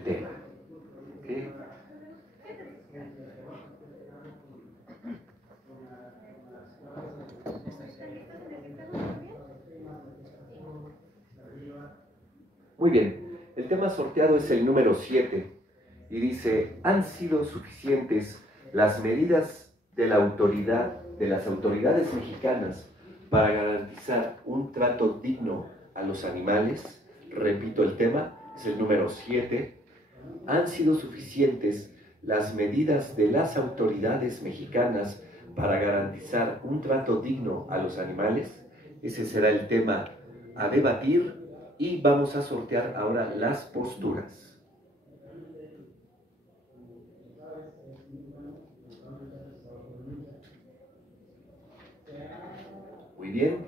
tema. ¿Okay? Muy bien, el tema sorteado es el número 7 y dice: ¿han sido suficientes las medidas de la autoridad, de las autoridades mexicanas para garantizar un trato digno a los animales? Repito, el tema es el número 7. ¿Han sido suficientes las medidas de las autoridades mexicanas para garantizar un trato digno a los animales? Ese será el tema a debatir y vamos a sortear ahora las posturas. Muy bien.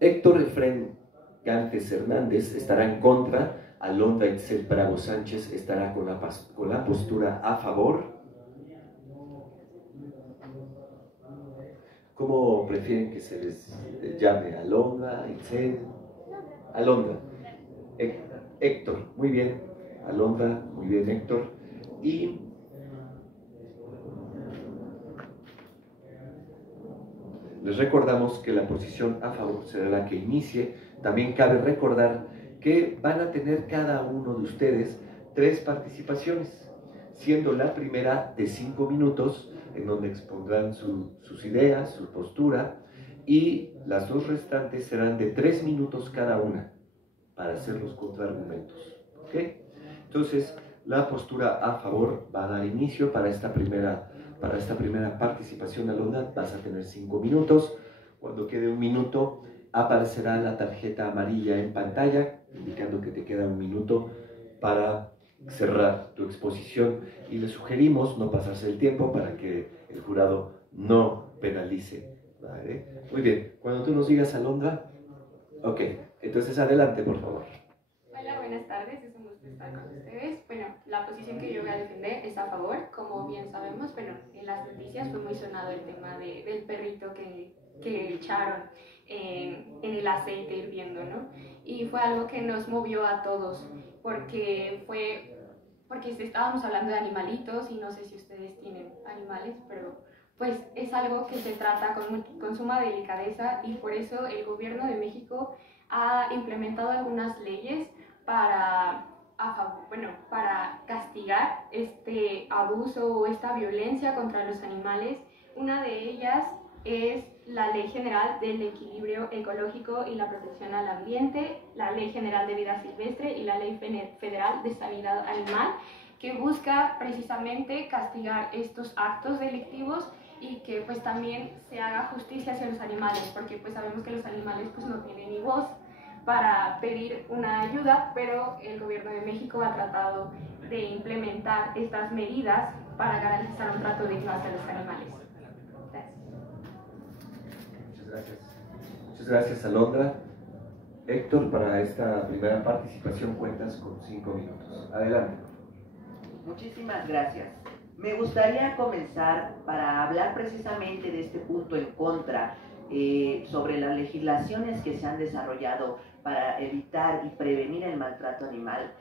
Héctor Efrén Gantes Hernández estará en contra. Alondra Itzel Bravo Sánchez estará con la postura a favor. ¿Cómo prefieren que se les llame? ¿Alondra, Itzel? Alondra. Héctor, muy bien. Alondra, muy bien, Héctor. Y les recordamos que la posición a favor será la que inicie. También cabe recordar que van a tener cada uno de ustedes 3 participaciones, siendo la primera de 5 minutos, en donde expondrán sus ideas, su postura, y las 2 restantes serán de 3 minutos cada una, para hacer los contraargumentos. ¿Ok? Entonces, la postura a favor va a dar inicio para esta primera participación. Alumna, vas a tener 5 minutos. Cuando quede un minuto, aparecerá la tarjeta amarilla en pantalla, indicando que te queda un minuto para cerrar tu exposición, y le sugerimos no pasarse el tiempo para que el jurado no penalice. ¿Vale? Muy bien, cuando tú nos digas, Alondra. Ok, entonces adelante, por favor. Hola, buenas tardes, es un gusto estar con ustedes. Bueno, la posición que yo voy a defender es a favor. Como bien sabemos, bueno, en las noticias fue muy sonado el tema del perrito que echaron en el aceite hirviendo, ¿no? Y fue algo que nos movió a todos, porque estábamos hablando de animalitos y no sé si ustedes tienen animales, pero pues es algo que se trata con suma delicadeza, y por eso el gobierno de México ha implementado algunas leyes para, para castigar este abuso o esta violencia contra los animales. Una de ellas es la Ley General del Equilibrio Ecológico y la Protección al Ambiente, la Ley General de Vida Silvestre y la Ley Federal de Sanidad Animal, que busca precisamente castigar estos actos delictivos y que pues también se haga justicia hacia los animales, porque pues sabemos que los animales pues no tienen ni voz para pedir una ayuda, pero el gobierno de México ha tratado de implementar estas medidas para garantizar un trato digno hacia los animales. Gracias. Muchas gracias. Muchas gracias, Alondra. Héctor, para esta primera participación cuentas con 5 minutos. Adelante. Muchísimas gracias. Me gustaría comenzar para hablar precisamente de este punto en contra sobre las legislaciones que se han desarrollado para evitar y prevenir el maltrato animal,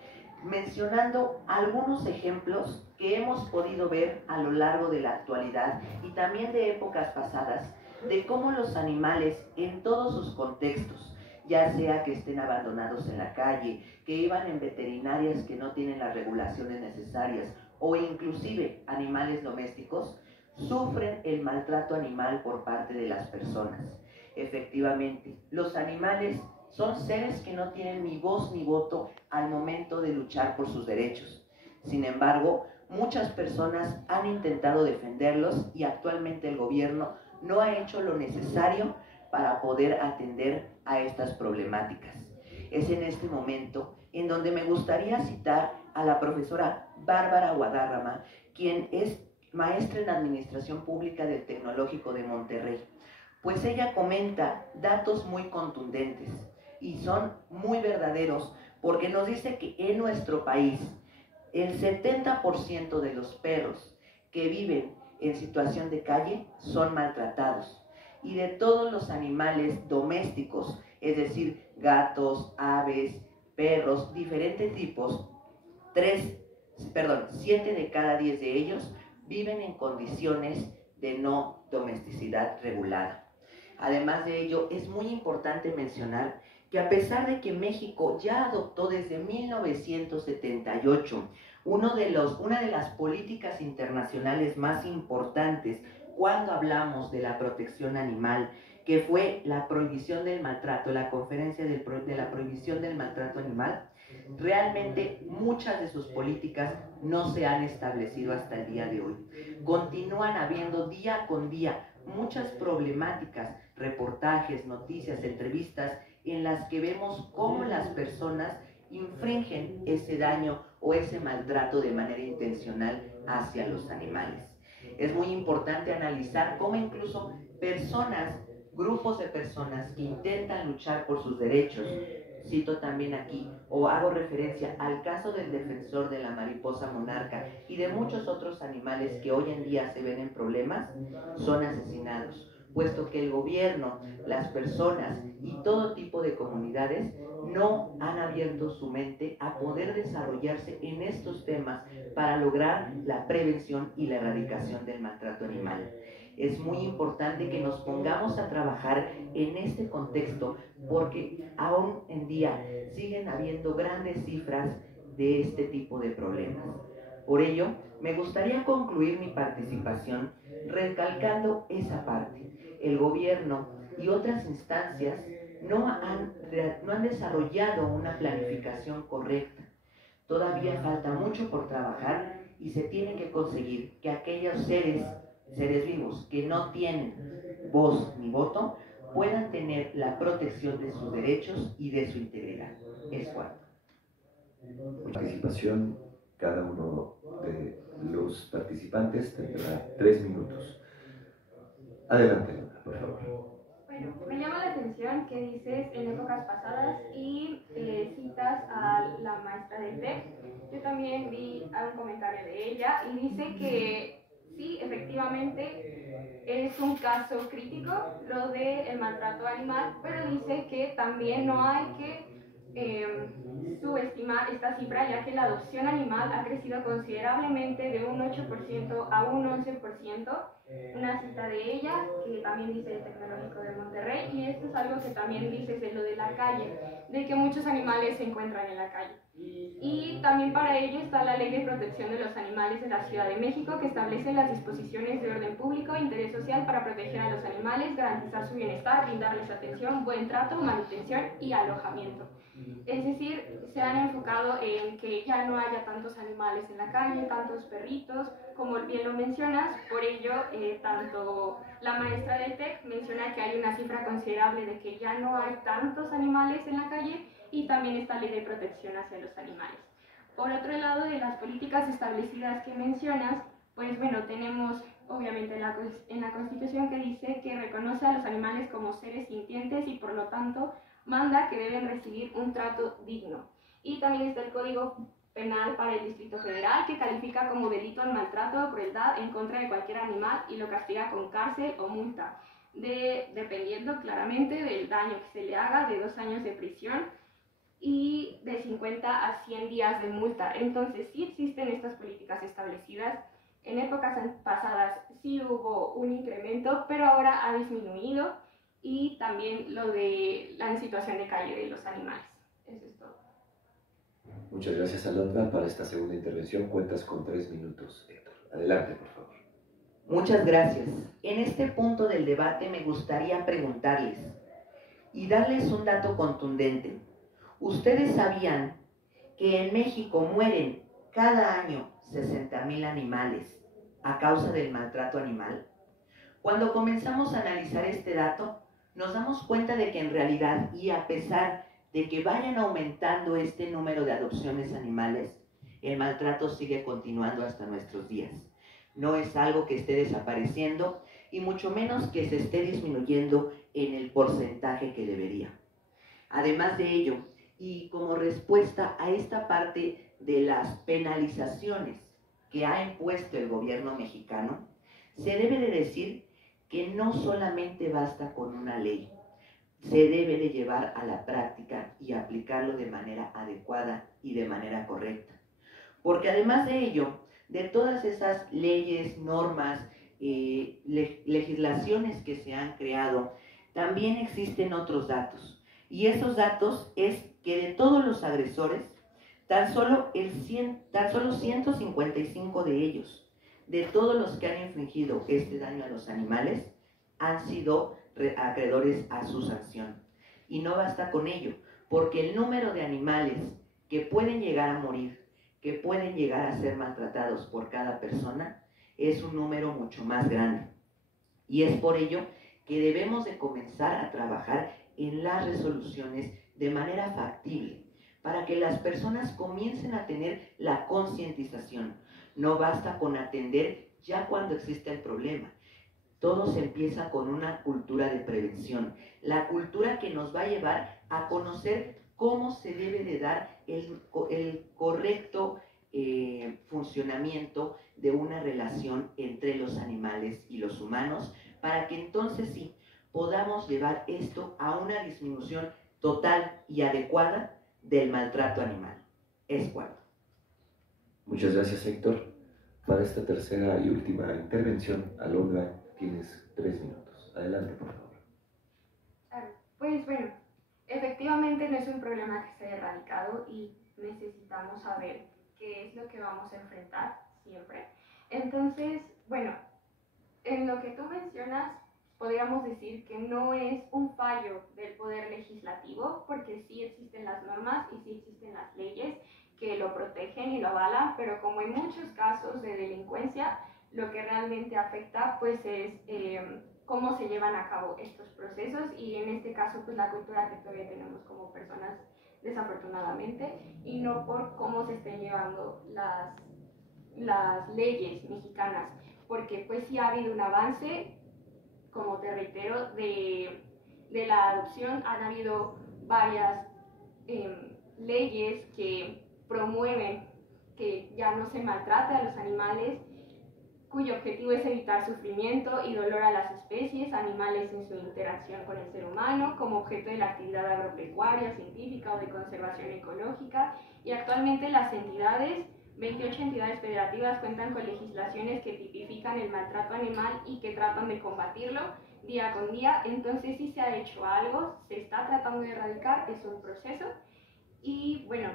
mencionando algunos ejemplos que hemos podido ver a lo largo de la actualidad y también de épocas pasadas, de cómo los animales en todos sus contextos, ya sea que estén abandonados en la calle, que iban en veterinarias que no tienen las regulaciones necesarias, o inclusive animales domésticos, sufren el maltrato animal por parte de las personas. Efectivamente, los animales son seres que no tienen ni voz ni voto al momento de luchar por sus derechos. Sin embargo, muchas personas han intentado defenderlos y actualmente el gobierno no ha hecho lo necesario para poder atender a estas problemáticas. Es en este momento en donde me gustaría citar a la profesora Bárbara Guadárrama, quien es maestra en Administración Pública del Tecnológico de Monterrey, pues ella comenta datos muy contundentes y son muy verdaderos, porque nos dice que en nuestro país el 70% de los perros que viven en situación de calle son maltratados, y de todos los animales domésticos, es decir, gatos, aves, perros, diferentes tipos, 7 de cada 10 de ellos viven en condiciones de no domesticidad regulada. Además de ello, es muy importante mencionar que a pesar de que México ya adoptó desde 1978 una de las políticas internacionales más importantes cuando hablamos de la protección animal, que fue la prohibición del maltrato, la conferencia de la prohibición del maltrato animal, realmente muchas de sus políticas no se han establecido hasta el día de hoy. Continúan habiendo día con día muchas problemáticas, reportajes, noticias, entrevistas, en las que vemos cómo las personas infringen ese daño o ese maltrato de manera intencional hacia los animales. Es muy importante analizar cómo incluso grupos de personas que intentan luchar por sus derechos, cito también aquí, o hago referencia al caso del defensor de la mariposa monarca y de muchos otros animales que hoy en día se ven en problemas, son asesinados, puesto que el gobierno, las personas y todo tipo de comunidades no han abierto su mente a poder desarrollarse en estos temas para lograr la prevención y la erradicación del maltrato animal. Es muy importante que nos pongamos a trabajar en este contexto porque aún en día siguen habiendo grandes cifras de este tipo de problemas. Por ello, me gustaría concluir mi participación recalcando esa parte. El gobierno y otras instancias no han desarrollado una planificación correcta. Todavía falta mucho por trabajar y se tiene que conseguir que aquellos seres vivos que no tienen voz ni voto puedan tener la protección de sus derechos y de su integridad. Es cuanto. Participación, cada uno de los participantes tendrá 3 minutos. Adelante, por favor. Bueno, me llama la atención que dices en épocas pasadas y citas a la maestra del TEC. Yo también vi un comentario de ella y dice que sí, efectivamente es un caso crítico lo del maltrato animal, pero dice que también no hay que subestimar esta cifra, ya que la adopción animal ha crecido considerablemente de un 8% a un 11%. Una cita de ella, que también dice el Tecnológico de Monterrey, y esto es algo que también dices de lo de la calle, de que muchos animales se encuentran en la calle. Y también para ello está la Ley de Protección de los Animales de la Ciudad de México, que establece las disposiciones de orden público e interés social para proteger a los animales, garantizar su bienestar, brindarles atención, buen trato, manutención y alojamiento. Es decir, se han enfocado en que ya no haya tantos animales en la calle, tantos perritos, como bien lo mencionas. Por ello, tanto la maestra del TEC menciona que hay una cifra considerable de que ya no hay tantos animales en la calle, y también esta ley de protección hacia los animales. Por otro lado, de las políticas establecidas que mencionas, pues bueno, tenemos obviamente en la Constitución que dice que reconoce a los animales como seres sintientes y por lo tanto manda que deben recibir un trato digno. Y también está el Código Penal para el Distrito Federal, que califica como delito el maltrato o crueldad en contra de cualquier animal y lo castiga con cárcel o multa, dependiendo claramente del daño que se le haga, de 2 años de prisión y de 50 a 100 días de multa. Entonces sí existen estas políticas establecidas. En épocas pasadas sí hubo un incremento, pero ahora ha disminuido, y también lo de la situación de calle de los animales. Eso es todo. Muchas gracias, Alondra. Para esta segunda intervención cuentas con 3 minutos, Héctor. Adelante, por favor. Muchas gracias. En este punto del debate me gustaría preguntarles y darles un dato contundente. ¿Ustedes sabían que en México mueren cada año 60,000 animales a causa del maltrato animal? Cuando comenzamos a analizar este dato, nos damos cuenta de que en realidad, y a pesar de que vayan aumentando este número de adopciones animales, el maltrato sigue continuando hasta nuestros días. No es algo que esté desapareciendo y mucho menos que se esté disminuyendo en el porcentaje que debería. Además de ello, y como respuesta a esta parte de las penalizaciones que ha impuesto el gobierno mexicano, se debe de decir que no solamente basta con una ley, se debe de llevar a la práctica y aplicarlo de manera adecuada y de manera correcta. Porque además de ello, de todas esas leyes, normas, legislaciones que se han creado, también existen otros datos. Y esos datos es que de todos los agresores, tan solo 155 de ellos, de todos los que han infligido este daño a los animales, han sido acreedores a su sanción. Y no basta con ello, porque el número de animales que pueden llegar a morir, que pueden llegar a ser maltratados por cada persona, es un número mucho más grande. Y es por ello que debemos de comenzar a trabajar en las resoluciones de manera factible, para que las personas comiencen a tener la concientización. No basta con atender ya cuando existe el problema. Todo se empieza con una cultura de prevención, la cultura que nos va a llevar a conocer cómo se debe de dar el correcto funcionamiento de una relación entre los animales y los humanos, para que entonces sí podamos llevar esto a una disminución total y adecuada del maltrato animal. Es cuanto. Muchas gracias, Héctor. Para esta tercera y última intervención, Alondra, tienes 3 minutos. Adelante, por favor. Claro, pues bueno, efectivamente no es un problema que esté erradicado y necesitamos saber qué es lo que vamos a enfrentar siempre. Entonces, bueno, en lo que tú mencionas, podríamos decir que no es un fallo del poder legislativo, porque sí existen las normas y sí existen las leyes que lo protegen y lo avalan, pero como en muchos casos de delincuencia, lo que realmente afecta pues es cómo se llevan a cabo estos procesos, y en este caso pues la cultura que todavía tenemos como personas, desafortunadamente, y no por cómo se estén llevando las leyes mexicanas, porque pues sí ha habido un avance, como te reitero, de la adopción. Han habido varias leyes que promueven que ya no se maltrate a los animales, cuyo objetivo es evitar sufrimiento y dolor a las especies animales en su interacción con el ser humano, como objeto de la actividad agropecuaria, científica o de conservación ecológica. Y actualmente las entidades, 28 entidades federativas, cuentan con legislaciones que tipifican el maltrato animal y que tratan de combatirlo día con día. Entonces sí se ha hecho algo, se está tratando de erradicar, es un proceso. Y bueno,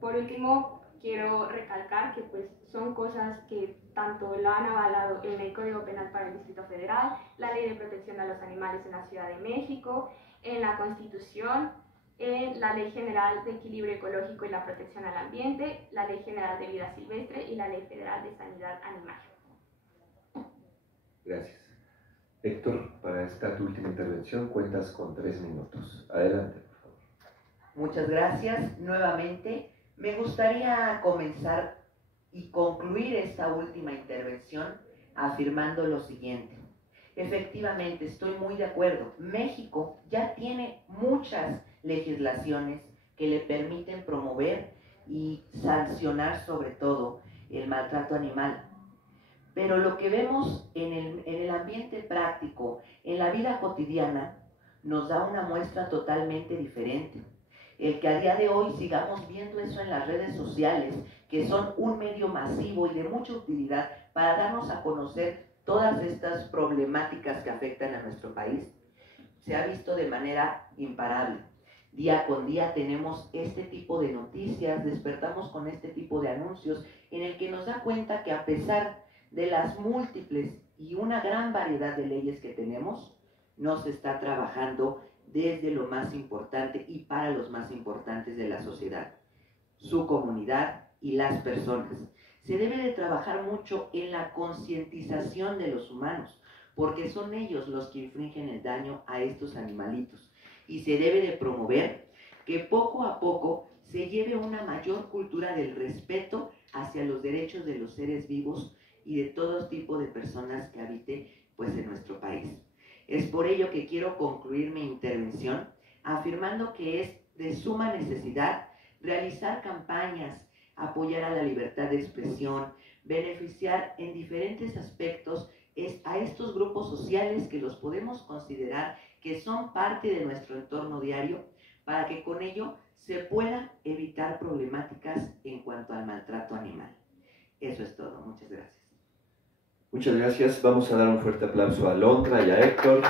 por último, quiero recalcar que pues son cosas que tanto lo han avalado en el Código Penal para el Distrito Federal, la Ley de Protección a los Animales en la Ciudad de México, en la Constitución, en la Ley General de Equilibrio Ecológico y la Protección al Ambiente, la Ley General de Vida Silvestre y la Ley Federal de Sanidad Animal. Gracias. Héctor, para esta tu última intervención cuentas con 3 minutos. Adelante, por favor. Muchas gracias. Nuevamente, me gustaría comenzar y concluir esta última intervención afirmando lo siguiente. Efectivamente, estoy muy de acuerdo. México ya tiene muchas legislaciones que le permiten promover y sancionar sobre todo el maltrato animal. Pero lo que vemos en el ambiente práctico, en la vida cotidiana, nos da una muestra totalmente diferente. El que a día de hoy sigamos viendo eso en las redes sociales, que son un medio masivo y de mucha utilidad para darnos a conocer todas estas problemáticas que afectan a nuestro país, se ha visto de manera imparable. Día con día tenemos este tipo de noticias, despertamos con este tipo de anuncios en el que nos da cuenta que a pesar de las múltiples y una gran variedad de leyes que tenemos, no se está trabajando desde lo más importante y para los más importantes de la sociedad, su comunidad y las personas. Se debe de trabajar mucho en la concientización de los humanos, porque son ellos los que infringen el daño a estos animalitos. Y se debe de promover que poco a poco se lleve una mayor cultura del respeto hacia los derechos de los seres vivos y de todo tipo de personas que habiten pues, en nuestro país. Es por ello que quiero concluir mi intervención afirmando que es de suma necesidad realizar campañas, apoyar a la libertad de expresión, beneficiar en diferentes aspectos a estos grupos sociales que los podemos considerar que son parte de nuestro entorno diario, para que con ello se puedan evitar problemáticas en cuanto al maltrato animal. Eso es todo. Muchas gracias. Muchas gracias. Vamos a dar un fuerte aplauso a Alondra y a Héctor.